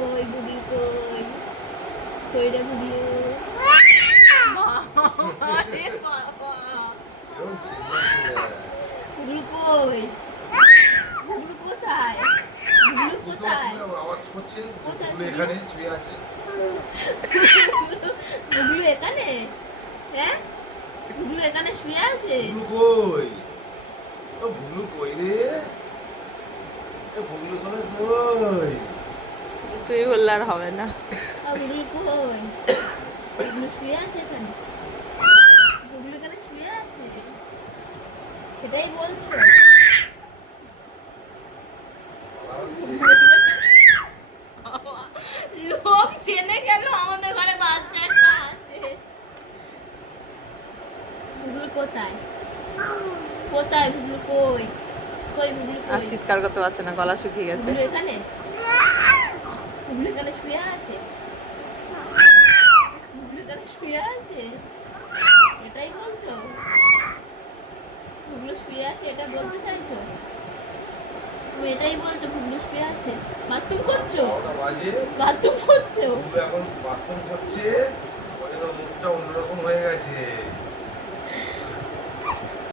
কই বুবলু কই কই রে বুবলু আরে বাবা বুবলু কই বুবলু কোথায় বুবলু কোথায় আওয়াজ করছে বুবলু এখানে শুয়ে আছে। বুবলু এখানে হ্যাঁ বুবলু এখানে শুয়ে আছে বুবলু কই রে বুবলু সবাই কই তুই বললে আর হবে না। বুবলু কই বুবলু শুয়ে আছে এখানে বুবলু এখানে শুয়ে আছে সেটাই বলছো লোক চেনে গেল আমাদের ঘরে বাচ্চা একটা আছে বুবলু কোথায় কোথায় বুবলু কই কই বুবলু আর কই চিৎকার করতে পারছে না, গলা শুকিয়ে গেছে। বুবলু এখানে বুবলু এখানে শুয়ে আছে বুবলু এখানে শুয়ে আছে এটাই বলছো বুবলু শুয়ে আছে এটা বলতে চাইছো তুমি এটাই বলছো বুবলু শুয়ে আছে বাথরুম করছো বাজে বাথরুম করছো বুবলু এখন বাথরুম করছে, ওর জন্য মুখটা অন্যরকম হয়ে